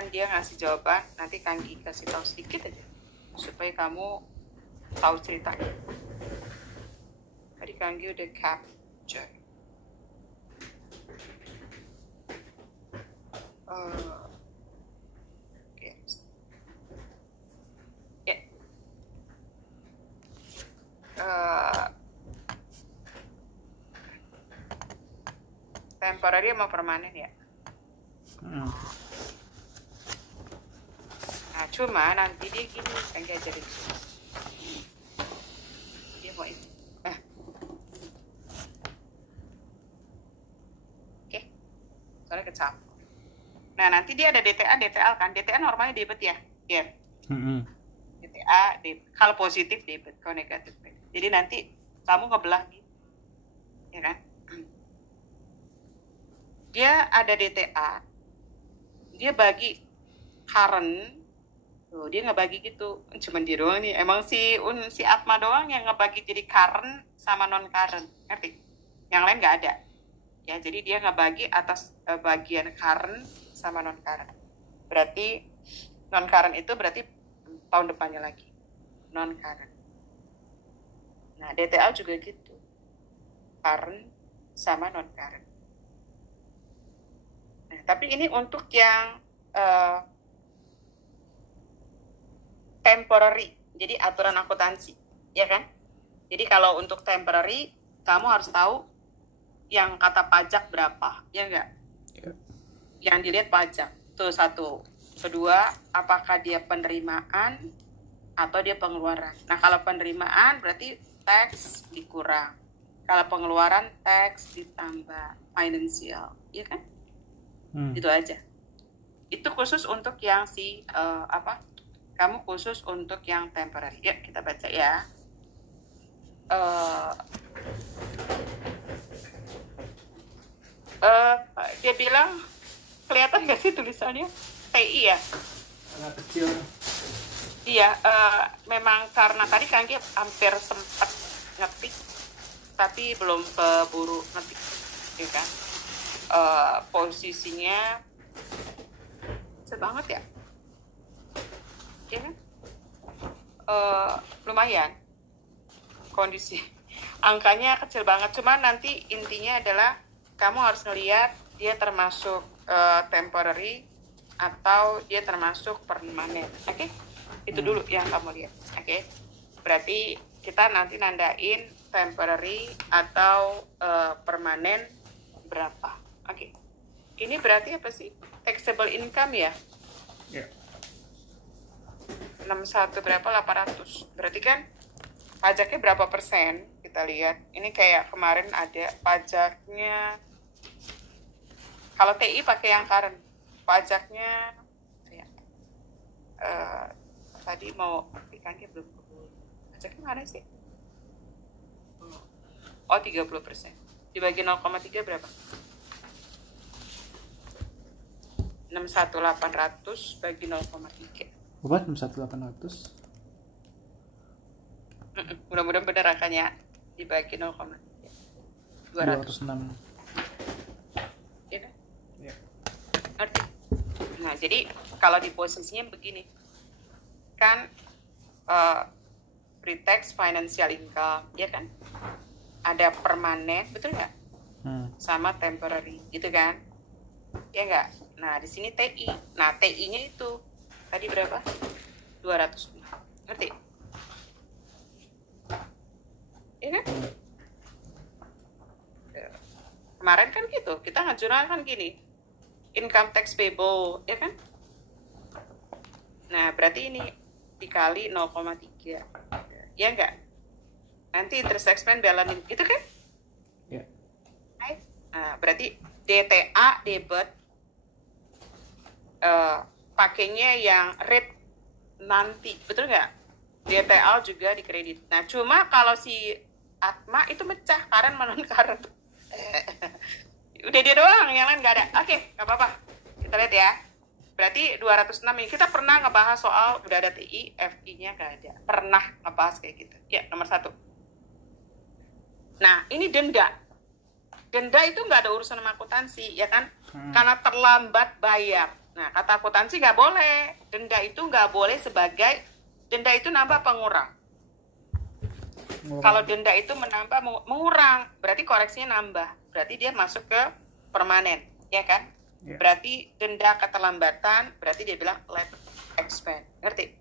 kan dia ngasih jawaban, nanti Kanggi kasih tahu sedikit aja supaya kamu tahu ceritanya. Tadi Kanggi udah capture. Oke. Ya. Temporary sama permanen ya. Nah, cuma nanti dia gini, Kanggi ajarin. Dia mau ini. Oke. Soalnya kecampur. Nah, nanti dia ada DTA, DTL kan. DTA normalnya debit ya. Iya. DTA, debit. Kalau positif debit, kalau negatif debit. Jadi nanti kamu ngebelah gitu. Ya kan? Dia ada DTA. Dia bagi current. Tuh, dia ngebagi gitu. Cuman dia doang nih. Emang si Atma doang yang ngebagi jadi current sama non-current. Ngerti? Yang lain nggak ada. Ya, jadi dia ngebagi atas bagian current sama non-current. Berarti non-current itu berarti tahun depannya lagi. Non-current. Nah, DTL juga gitu. Current sama non-current. Nah, tapi ini untuk yang temporary, jadi aturan akuntansi, ya kan? Jadi kalau untuk temporary, kamu harus tahu yang kata pajak berapa, ya enggak? Yeah. Yang dilihat pajak, tuh satu. Kedua, apakah dia penerimaan atau dia pengeluaran. Nah, kalau penerimaan berarti tax dikurang. Kalau pengeluaran tax ditambah, financial, ya kan? Itu aja. Itu khusus untuk yang kamu khusus untuk yang temporary. Yuk kita baca ya. Dia bilang, kelihatan nggak sih tulisannya? TI ya? Agak kecil. Iya, memang karena tadi Kanggi hampir sempat ngetik, tapi belum keburu ngetik, ya kan? Posisinya banget ya, ya kan? Lumayan kondisi angkanya kecil banget, cuman nanti intinya adalah kamu harus ngelihat dia termasuk temporary atau dia termasuk permanen. Oke? Itu dulu yang kamu lihat. Oke? Berarti kita nanti nandain temporary atau permanen berapa. Oke. Ini berarti apa sih? Taxable income ya? Ya. 61 berapa? 800. Berarti kan pajaknya berapa persen? Kita lihat. Ini kayak kemarin ada pajaknya. Kalau TI pakai yang current. Pajaknya ya. Tadi mau ikannya belum keburu. Pajaknya mana sih? Oh, 30%. Dibagi 0,3 berapa? 61.800 bagi 0,3. Buat 61.800. Mudah-mudahan benar angkanya dibagi 0,3. 206. Ya kan? Ya. Ngerti? Nah, jadi kalau di posisinya begini. Kan pre-tax financial income, ya kan? Ada permanen, betul nggak? Sama temporary, gitu kan? Ya nggak? Nah, di sini TI. Nah, TI-nya itu tadi berapa? 200. Ngerti? Ya kan? Kemarin kan gitu. Kita ngajuran kan gini. Income tax payable, ya kan? Nah, berarti ini dikali 0,3. Ya nggak? Nanti interest expense balancing, gitu kan? Ya. Nah, berarti DTA, debit, pakainya yang rate nanti, betul nggak? DTL juga di kredit. Nah, cuma kalau si Atma itu mecah, current non current. Udah dia doang, yang lain nggak ada. Oke, nggak apa-apa. Kita lihat ya. Berarti 206 ini kita pernah ngebahas soal udah ada TI, FI-nya nggak ada. Pernah ngebahas kayak gitu. Ya, nomor 1. Nah, ini denda. Denda itu nggak ada urusan sama akuntansi, ya kan? Karena terlambat bayar. Nah, kata akuntansi nggak boleh. Denda itu nggak boleh sebagai, denda itu nambah pengurang. Kalau denda itu menambah mengurang, berarti koreksinya nambah. Berarti dia masuk ke permanen, ya kan? Yeah. Berarti denda keterlambatan, berarti dia bilang late expense. Ngerti?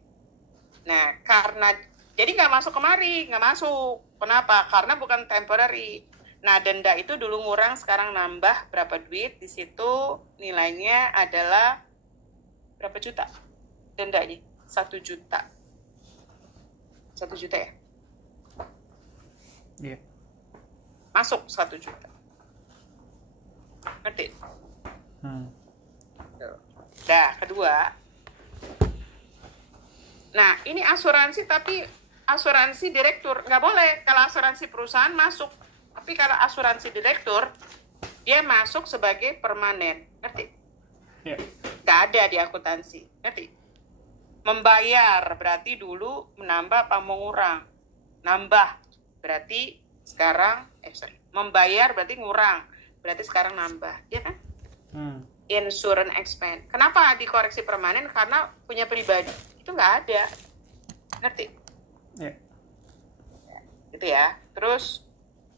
Nah, karena jadi nggak masuk kemari, nggak masuk. Kenapa? Karena bukan temporary. Nah, denda itu dulu ngurang, sekarang nambah berapa duit. Di situ nilainya adalah berapa juta? Dendanya 1 juta. 1 juta ya? Iya. Masuk 1 juta. Ngerti? Nah, kedua. Nah, ini asuransi, tapi asuransi direktur. Nggak boleh. Kalau asuransi perusahaan masuk. Tapi kalau asuransi direktur, dia masuk sebagai permanen. Ngerti? Iya. Nggak ada di akuntansi. Ngerti? Membayar berarti dulu menambah apa mengurang? Nambah. Berarti sekarang, membayar berarti ngurang. Berarti sekarang nambah. Ya kan? Insurance expense. Kenapa dikoreksi permanen? Karena punya pribadi. Itu nggak ada. Ngerti? Iya. Gitu ya. Terus,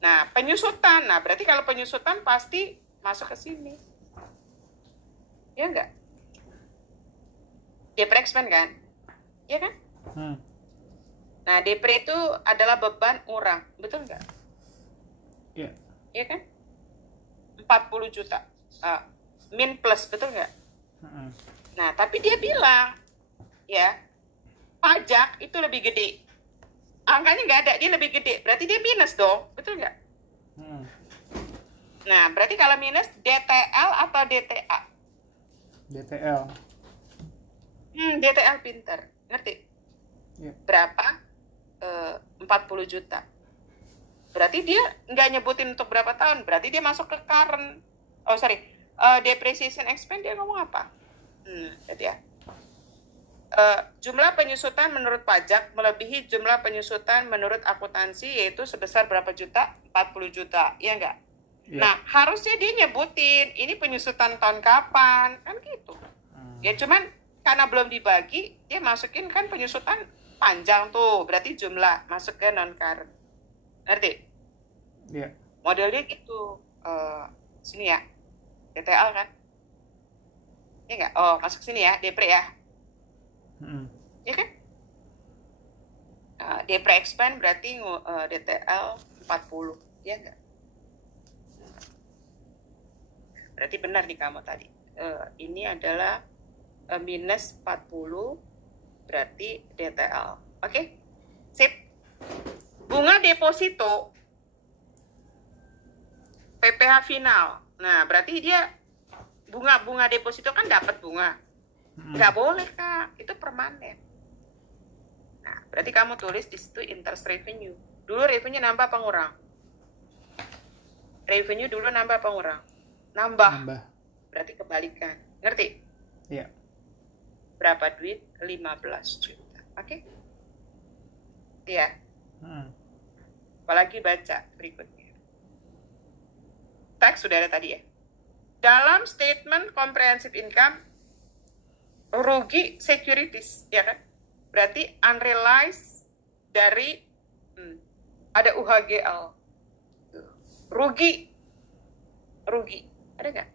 nah penyusutan. Nah berarti kalau penyusutan pasti masuk ke sini. Ya nggak? Depre expense kan? Ya kan? Nah, depre itu adalah beban urang. Betul nggak? Iya. Iya kan? 40 juta. Min plus, betul nggak? Nah, tapi dia bilang, ya, pajak itu lebih gede. Angkanya nggak ada, dia lebih gede. Berarti dia minus dong. Betul nggak? Nah, berarti kalau minus, DTL atau DTA? DTL. DTL pinter. Ngerti? Iya. Berapa? 40 juta. Berarti dia nggak nyebutin untuk berapa tahun. Berarti dia masuk ke current. Depreciation expense dia ngomong apa? Berarti ya. Jumlah penyusutan menurut pajak melebihi jumlah penyusutan menurut akuntansi, yaitu sebesar berapa juta? 40 juta. Iya nggak? Yeah. Nah, harusnya dia nyebutin ini penyusutan tahun kapan. Kan gitu. Ya cuman karena belum dibagi, dia masukin kan penyusutan panjang tuh, berarti jumlah masuk ke non-current. Ngerti? Iya. Modelnya gitu. Sini ya. DTL kan? Iya nggak? Oh, masuk sini ya, depre ya. Iya kan? Depre expense berarti DTL 40. Iya nggak? Berarti benar nih kamu tadi. Ini adalah minus 40. Berarti DTL. Oke? Sip. Bunga deposito PPh final. Nah, berarti dia bunga deposito kan dapat bunga. Nggak boleh, Kak. Itu permanen. Nah, berarti kamu tulis di situ interest revenue. Dulu revenue nambah apa ngurang? Revenue dulu nambah apa ngurang? Nambah. Berarti kebalikan. Ngerti? Iya. Berapa duit? 15 juta. Oke? Iya. Apalagi baca berikutnya. Tax sudah ada tadi ya. Dalam statement comprehensive income, rugi securities, ya kan? Berarti unrealized dari ada UHGL. Rugi. Ada nggak?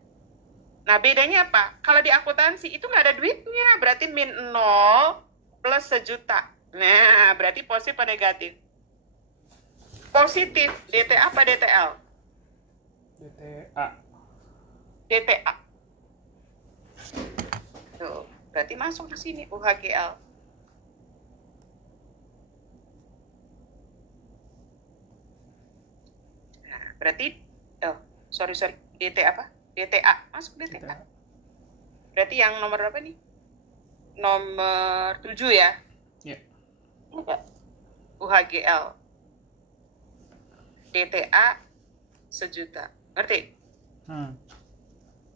Nah, bedanya apa? Kalau di akuntansi itu nggak ada duitnya, berarti min 0 plus sejuta. Nah, berarti positif atau negatif? Positif. DTA apa DTL? DTA. Tuh, berarti masuk ke sini UHGL. Nah, berarti DTA apa? DTA, masuk DTA. Berarti yang nomor berapa nih? Nomor 7 ya? Iya. UHGL. DTA sejuta. Ngerti?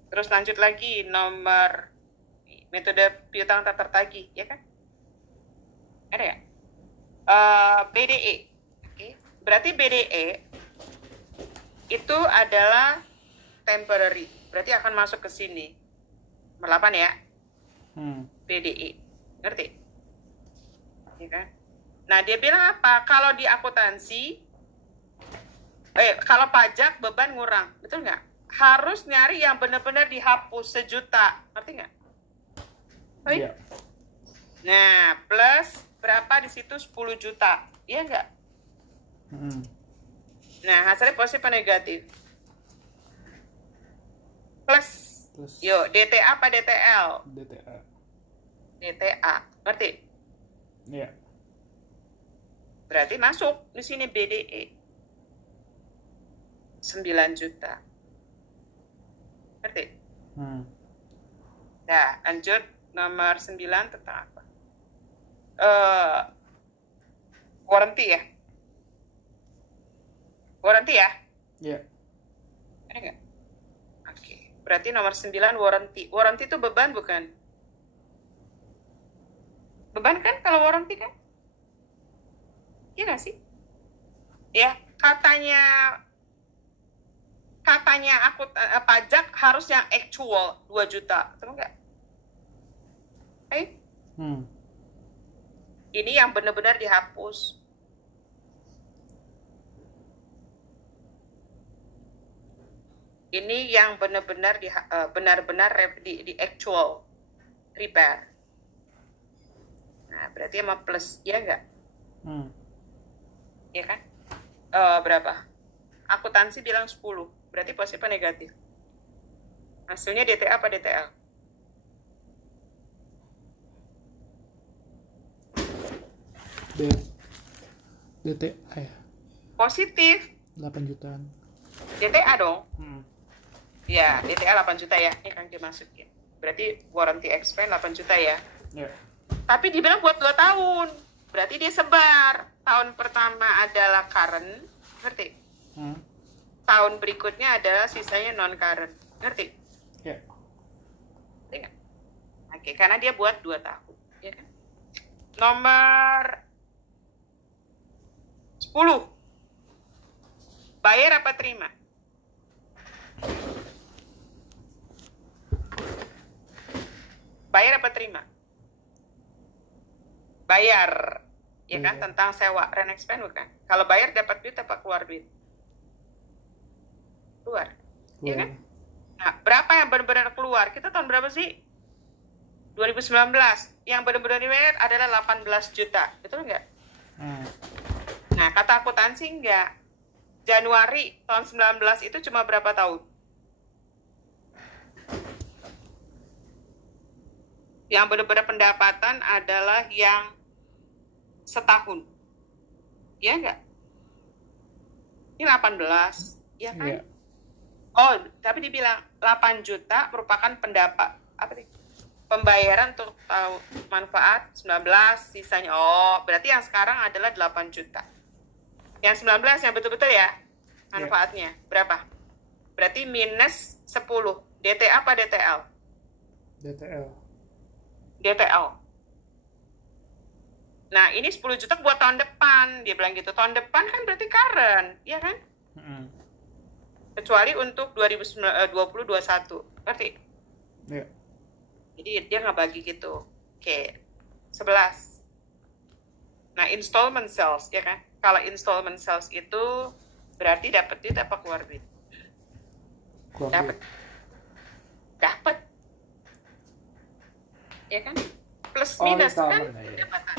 Terus lanjut lagi nomor metode piutang tak tertagih, ya kan? Ada ya? BDE. Oke. Berarti BDE itu adalah temporary. Berarti akan masuk ke sini. Nomor 8 ya. BDI. Ngerti? Ya kan? Nah, dia bilang apa? Kalau di akuntansi, kalau pajak beban ngurang. Betul nggak? Harus nyari yang benar-benar dihapus 1 juta. Ngerti nggak? Iya. Nah, plus berapa di situ 10 juta. Iya nggak? Nah, hasilnya positif atau negatif? Plus. Yuk, DTA apa DTL? DTA. DTA. Ngerti? Iya. Berarti masuk di sini BDE. 9 juta. Ngerti? Nah, lanjut nomor 9 tentang apa? Warranty ya? Warranty ya? Iya. Ada nggak? Oke. Berarti nomor 9 warranty. Warranty itu beban bukan? Beban kan kalau warranty kan? Iya nggak sih? Ya, katanya aku pajak harus yang actual 2 juta. Betul nggak? Ini yang benar-benar dihapus. Ini yang benar-benar di actual repair. Nah, berarti sama plus, ya nggak? Ya kan? Berapa? Akuntansi bilang 10. Berarti positif apa negatif? Hasilnya DTA apa DTL? DTA ya? Positif. 8 jutaan. DTA dong. Ya, DTA 8 juta ya. Ini kan dimasukin. Berarti warranty expense 8 juta ya. Iya. Tapi dibilang buat 2 tahun. Berarti dia sebar. Tahun pertama adalah current. Ngerti? Tahun berikutnya adalah sisanya non-current. Ngerti? Iya. Ngerti nggak? Oke, karena dia buat 2 tahun. Ya kan? Nomor 10. Bayar apa terima? Bayar apa terima? Bayar. Ya kan? Tentang sewa. Rent expense bukan? Kalau bayar dapat duit apa keluar duit? Keluar. Ya kan? Nah, berapa yang benar-benar keluar? Kita tahun berapa sih? 2019. Yang benar-benar dibayar adalah 18 juta. Betul nggak? Nah, kata akuntansi enggak. Januari tahun 19 itu cuma berapa tahun? Yang benar-benar pendapatan adalah yang setahun. Ya enggak? Ini 18. Ya kan? Iya. Oh, tapi dibilang 8 juta merupakan pendapat. Apa nih? Pembayaran untuk tahu manfaat 19, sisanya. Oh, berarti yang sekarang adalah 8 juta. Yang 19 yang betul-betul ya manfaatnya. Berapa? Berarti minus 10. DTA apa DTL? DTL. DTL. Nah, ini 10 juta buat tahun depan. Dia bilang gitu. Tahun depan kan berarti current. Iya kan? Kecuali untuk 2020-21. Ngerti? Iya. Jadi dia nggak bagi gitu. Oke. 11. Nah, installment sales, ya kan? Kalau installment sales itu berarti dapat duit apa keluar duit? Dapat. Dapat. Ya kan? Plus minus kan pendapatan.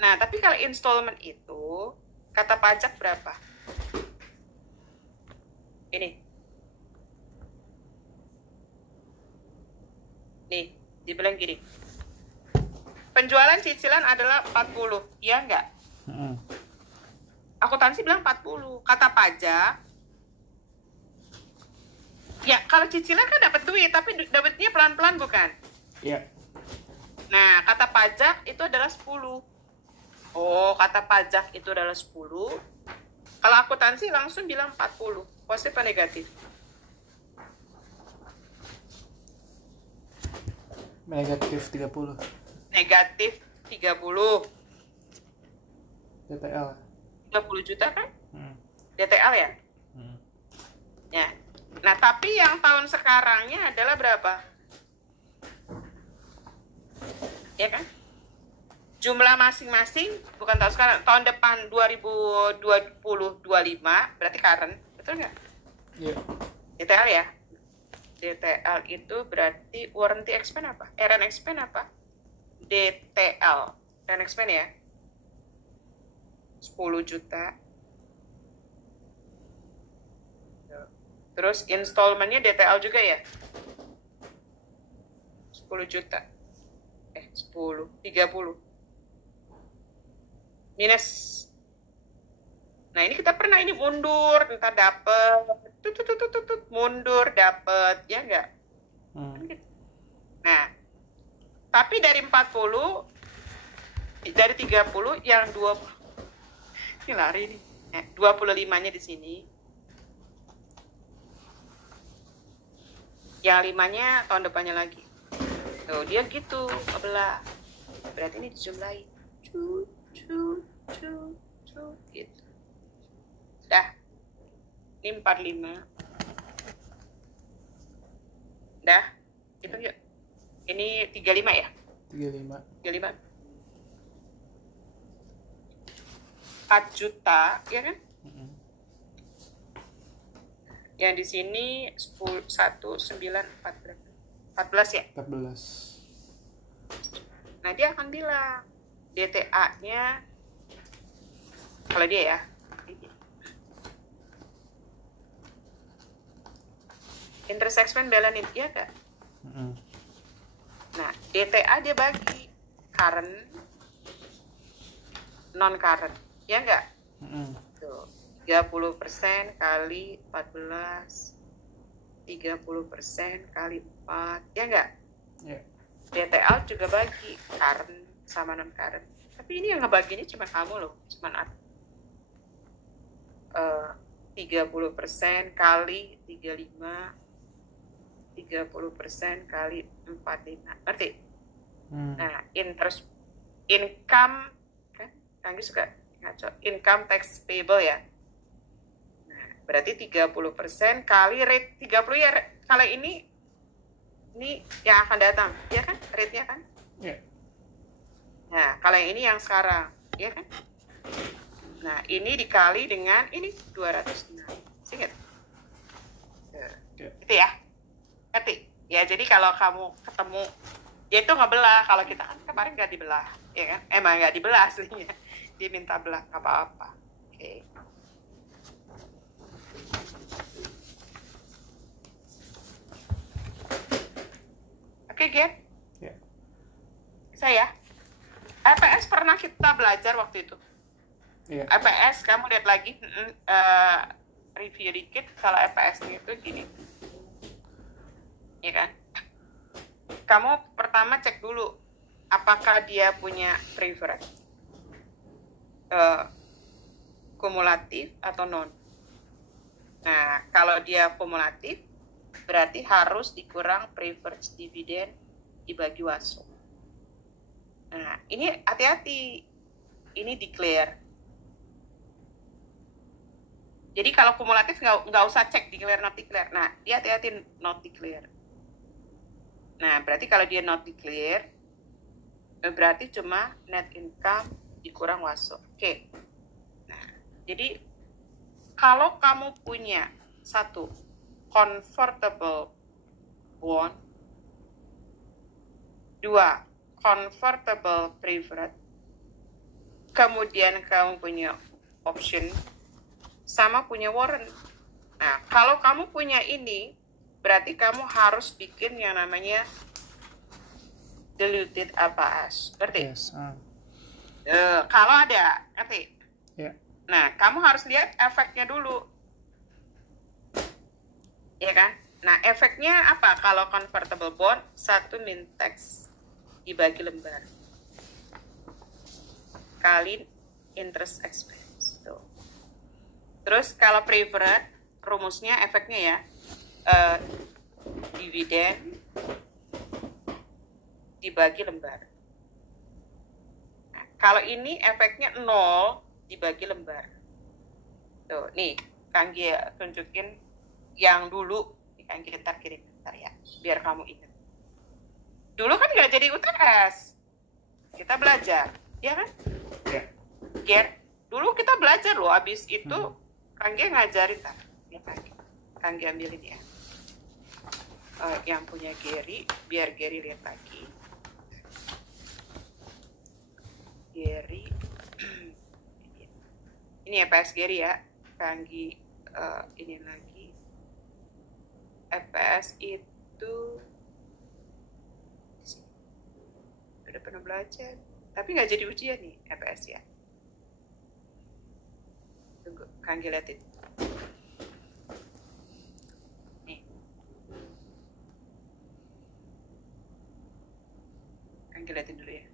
Nah, tapi kalau installment itu kata pajak berapa? Ini. Nih, dibilang gini. Penjualan cicilan adalah 40, ya enggak? Akuntansi bilang 40. Kata pajak, ya kalau cicilan kan dapat duit, tapi dapatnya pelan-pelan bukan? Iya. Nah, kata pajak itu adalah 10. Oh, kata pajak itu adalah 10. Kalau akuntansi langsung bilang 40. Positif atau negatif? Negatif 30. Negatif 30. DTL. 30 juta kan? DTL ya? Ya. Nah, tapi yang tahun sekarangnya adalah berapa? ya kan? Jumlah masing-masing bukan tahun sekarang, tahun depan 2025 berarti current, betul nggak? Iya. DTL ya. DTL itu berarti warranty expense apa? RN expense apa? DTL. RN expense ya. 10 juta. Terus installmentnya DTL juga ya? 10 juta. 30. Minus. Nah ini kita pernah ini mundur, entah dapet, mundur dapet, ya enggak? Nah, tapi dari 40, dari 30 yang 20, ini lari nih, 25-nya di sini. Yang 5-nya tahun depannya lagi. Tuh, dia gitu, kebelah. Berarti ini dijumlahin. Gitu. Dah. Ini 45. Dah. Itu yuk. Ini 35 ya? 35. 4 juta, ya kan? Mm-mm. Yang di sini 10, 1, 9, 14 ya? 14. Nah, dia akan bilang DTA-nya, kalau dia ya, interest expense balance dia kan? Nah, DTA dia bagi current, non current, ya enggak? Tuh, 30% kali 14, 30% kali 4, ya enggak? Yeah. DTL juga bagi current sama non current. Tapi ini yang ngebaginya cuma kamu loh, cuma 30% kali 35, 30% kali 45, ngerti? Nah, interest income kan, Kanggi suka ngaco, income tax payable ya. Nah, berarti 30% kali rate 30 ya, kalau ini yang akan datang, ya kan? Rate-nya kan? Yeah. Nah, kalau yang ini yang sekarang, ya kan? Nah, ini dikali dengan ini 206. Ingat? Yeah. Itu ya. Ngerti? Ya, jadi kalau kamu ketemu, dia itu ngebelah. Kalau kita kan kemarin nggak dibelah, ya kan? Emang nggak dibelah aslinya. Dia minta belah, nggak apa-apa. Oke. Oke, Gen? Yeah. Saya. EPS pernah kita belajar waktu itu. Yeah. EPS, kamu lihat lagi, review dikit. Kalau EPS itu gini. Ya kan? Kamu pertama cek dulu apakah dia punya preferred, kumulatif atau non. Nah, kalau dia kumulatif berarti harus dikurang preferred dividend dibagi waso. Nah, ini hati-hati, ini declare. Jadi kalau kumulatif nggak usah cek declare not declare. Nah, dia hati-hati not declare. Nah, berarti kalau dia not declare, berarti cuma net income dikurang waso. Oke. Nah, jadi kalau kamu punya satu convertible bond, 2 convertible preferred, kemudian kamu punya option, sama punya warrant. Nah, kalau kamu punya ini, berarti kamu harus bikin yang namanya diluted APAS, ngerti? Yes. Kalau ada, ngerti? Yeah. Nah, kamu harus lihat efeknya dulu, ya kan? Nah, efeknya apa? Kalau convertible bond, 1 min tax dibagi lembar kali interest expense. Tuh. Terus kalau preferred, rumusnya efeknya ya, dividen dibagi lembar. Nah, kalau ini efeknya 0 dibagi lembar. Tuh, nih, Kanggi tunjukin yang dulu. Kanggi kirim bentar ya, biar kamu ingat. Dulu kan nggak jadi UTS. kita belajar, ya kan? Ya. Ger, dulu kita belajar loh, abis itu Kangge ngajarin kan, ya Kangge ambilin ya. Yang punya Gary, biar Gary lihat lagi. Gary, ini EPS Gary ya, Kangge ini lagi. EPS itu udah pernah belajar, tapi nggak jadi ujian nih EPS ya. Tunggu, Kangge liatin. Nih. Kangge liatin dulu ya.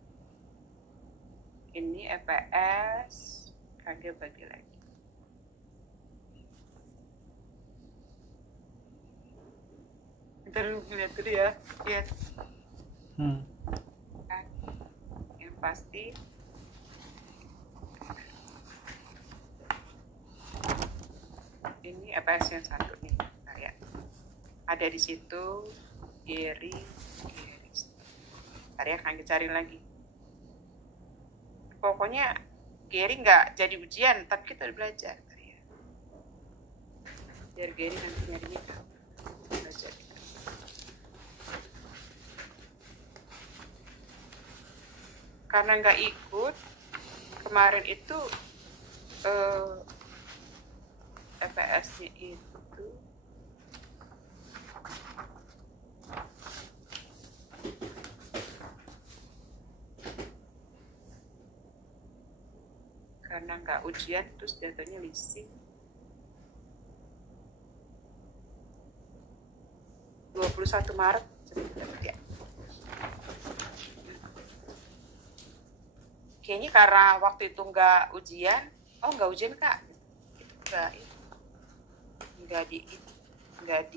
Ini EPS, Kangge bagi lagi. Ntar lihat dulu ya, lihat. Yang pasti ini EPS yang satu nih, kayak ada di situ Gary. Ntar ya Kangge cari lagi. Pokoknya Gary nggak jadi ujian, tapi kita udah belajar. Ntar ya. Biar Gary nanti nyarinya belajar. Karena nggak ikut kemarin itu EPS-nya itu karena nggak ujian terus jatuhnya leasing. 21 Maret dapat ya. Kayaknya karena waktu itu nggak ujian, nggak ujian Kak, itu nggak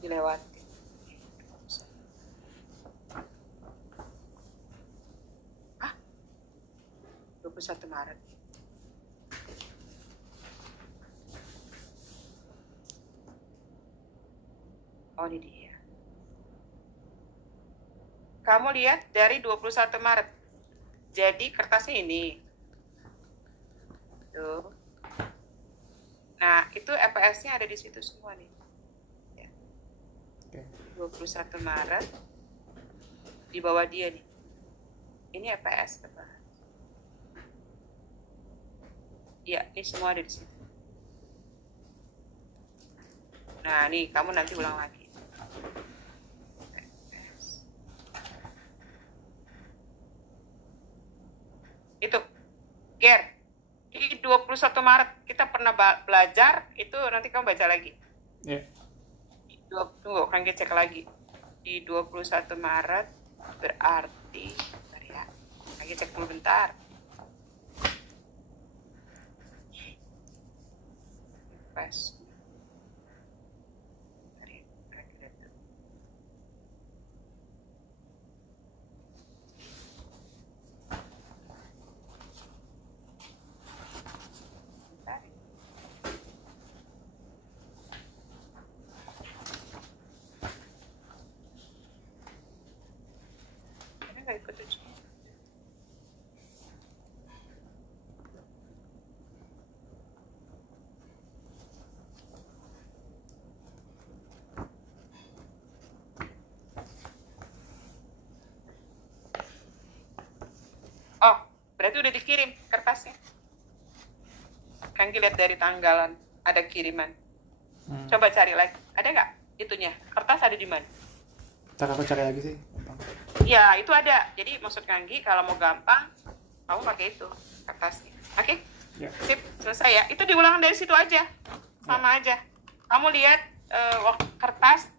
dilewati. 21 Maret. Oh, ini dia. Kamu lihat dari 21 Maret. Jadi kertasnya ini. Tuh. Nah, itu EPS-nya ada di situ semua nih. Ya. 21 Maret. Di bawah dia nih. Ini EPS apa? Ya, ini semua ada di situ. Nah, nih kamu nanti ulang lagi. Itu, Ger, di 21 Maret kita pernah belajar, itu nanti kamu baca lagi. Iya. Tunggu, kan kita cek lagi. Di 21 Maret berarti, bentar ya, lagi cek dulu bentar. Pas. Nggak ikut ujian. Oh, berarti udah dikirim kertasnya. Kan lihat dari tanggalan ada kiriman. Coba cari lagi. Ada nggak itunya? Kertas ada di mana? Ntar aku cari lagi sih. Ya, itu ada. Jadi maksud Kanggi kalau mau gampang, kamu pakai itu kertasnya. Oke? Ya. Sip, selesai ya. Itu diulang dari situ aja. Sama aja. Kamu lihat kertas.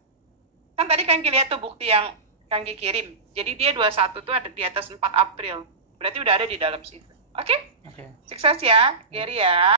Kan tadi Kanggi lihat tuh bukti yang Kanggi kirim. Jadi dia 21 tuh ada di atas 4 April. Berarti udah ada di dalam situ. Oke? Oke. Sukses ya, Gary ya.